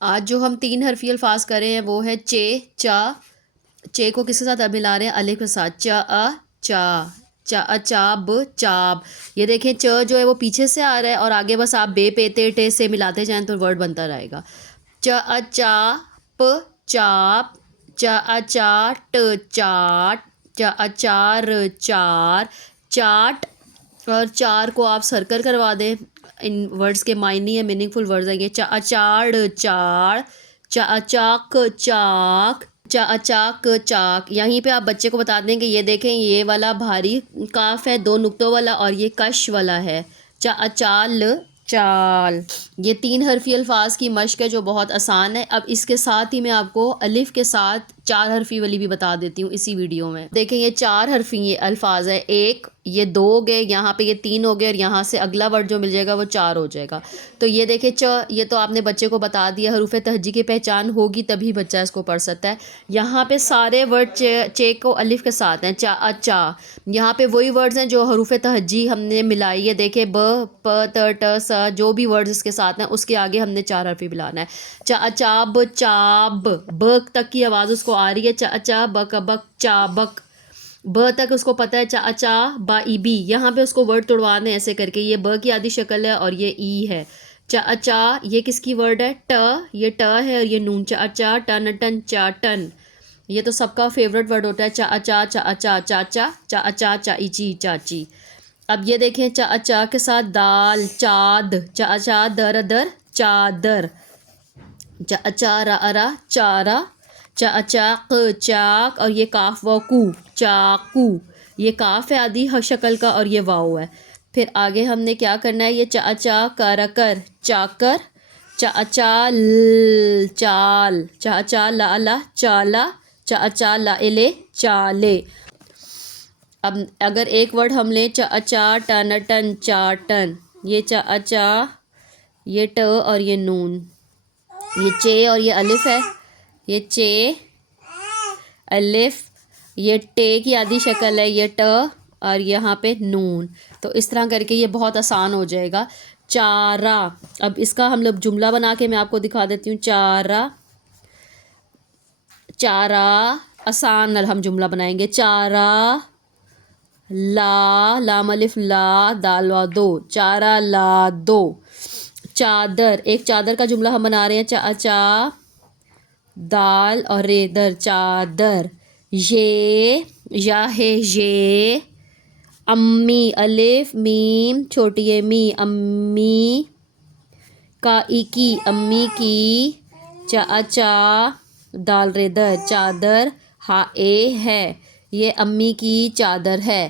آج جو ہم 3 حرفی الفاظ کر رہے ہیں وہ ہے چے، چا۔ چے کو کس کے ساتھ ملا رہے ہیں؟ الف کے ساتھ، چاب، چاب۔ یہ دیکھیں چ جو ہے وہ پیچھے سے آ رہا ہے اور آگے بس آپ بے پے تے ٹے سے ملاتے جائیں تو ورڈ بنتا رہے گا۔ چاپ، چاپ، چاٹ، چاٹ، چار، چار، چاٹ۔ اور چار کو آپ سرکل کروا دیں، ان ورڈز کے معنی ہے، میننگ فل ورڈز ہیں یہ۔ چاڑ، چاڑ، چاک، چاک، چاک، چاک۔ یہیں پہ آپ بچے کو بتا دیں کہ یہ دیکھیں یہ والا بھاری کاف ہے 2 نقطوں والا اور یہ کش والا ہے۔ چال، چال۔ یہ 3 حرفی الفاظ کی مشق ہے جو بہت آسان ہے۔ اب اس کے ساتھ ہی میں آپ کو الف کے ساتھ 4 حرفی والی بھی بتا دیتی ہوں اسی ویڈیو میں۔ دیکھیں یہ 4 حرفی یہ الفاظ ہے، ایک، یہ 2 ہو گئے، یہاں پہ یہ 3 ہو گئے اور یہاں سے اگلا ورڈ جو مل جائے گا وہ 4 ہو جائے گا۔ تو یہ دیکھیں یہ تو آپ نے بچے کو بتا دیا، حروف تہجی کی پہچان ہوگی تبھی بچہ اس کو پڑھ سکتا ہے۔ یہاں پہ سارے ورڈ چے کو الف کے ساتھ ہیں، چا۔ یہاں پہ وہی ورڈز ہیں جو حروف تہجی ہم نے ملائی ہے، دیکھیں ب، پ، ت، ٹ، س، جو بھی ورڈز اس کے ساتھ ہیں اس کے آگے ہم نے 4 حرفی ملانا ہے۔ چاب، چاب، ب تک کی آواز اس کو آ رہی ہے، چا، بک، بک، چابک۔ ب تک اس کو پتہ ہے، چا، با، ای، بی۔ یہاں پہ اس کو ورڈ توڑوانے ایسے کر کے، یہ ب کی آدھی شکل ہے اور یہ ای ہے۔ چا، یہ کس کی ورڈ ہے؟ ٹ، یہ ٹ ہے اور یہ نون۔ چا، ٹن، ٹن، چاٹن۔ یہ تو سب کا فیوریٹ ورڈ ہوتا ہے، چاچا، چاچی، چاچی۔ اب یہ دیکھیں چا کے ساتھ دال، چاد، در، در، چادر۔ چارا، ارا، چارا۔ چاق، چاک، اور یہ کاف و کو، چاقو۔ یہ کاف ہے آدھی شکل کا اور یہ واو ہے۔ پھر آگے ہم نے کیا کرنا ہے، یہ کر، چاکر۔ چال، چال۔ لا، چالا۔ لے، چالے۔ اب اگر ایک ورڈ ہم لیں، ٹن، ٹن، چاٹن۔ یہ یہ ٹ اور یہ نون، یہ چے اور یہ الف ہے، یہ چے، الف، یہ ٹے کی آدھی شکل ہے، یہ ٹ اور یہاں پہ نون۔ تو اس طرح کر کے یہ بہت آسان ہو جائے گا۔ چارہ، اب اس کا ہم لوگ جملہ بنا کے میں آپ کو دکھا دیتی ہوں۔ چارہ آسان ہم جملہ بنائیں گے، چارہ، لام الف لا، دال وا دو، چارہ لا دو۔ چادر، ایک چادر کا جملہ ہم بنا رہے ہیں، دال اور رے در، چادر۔ یا ہے یہ، امی، الف میم چھوٹی می، امی، کا ای کی، امی کی۔ دال رے در، چادر، ہا اے ہے، یہ امی کی چادر ہے۔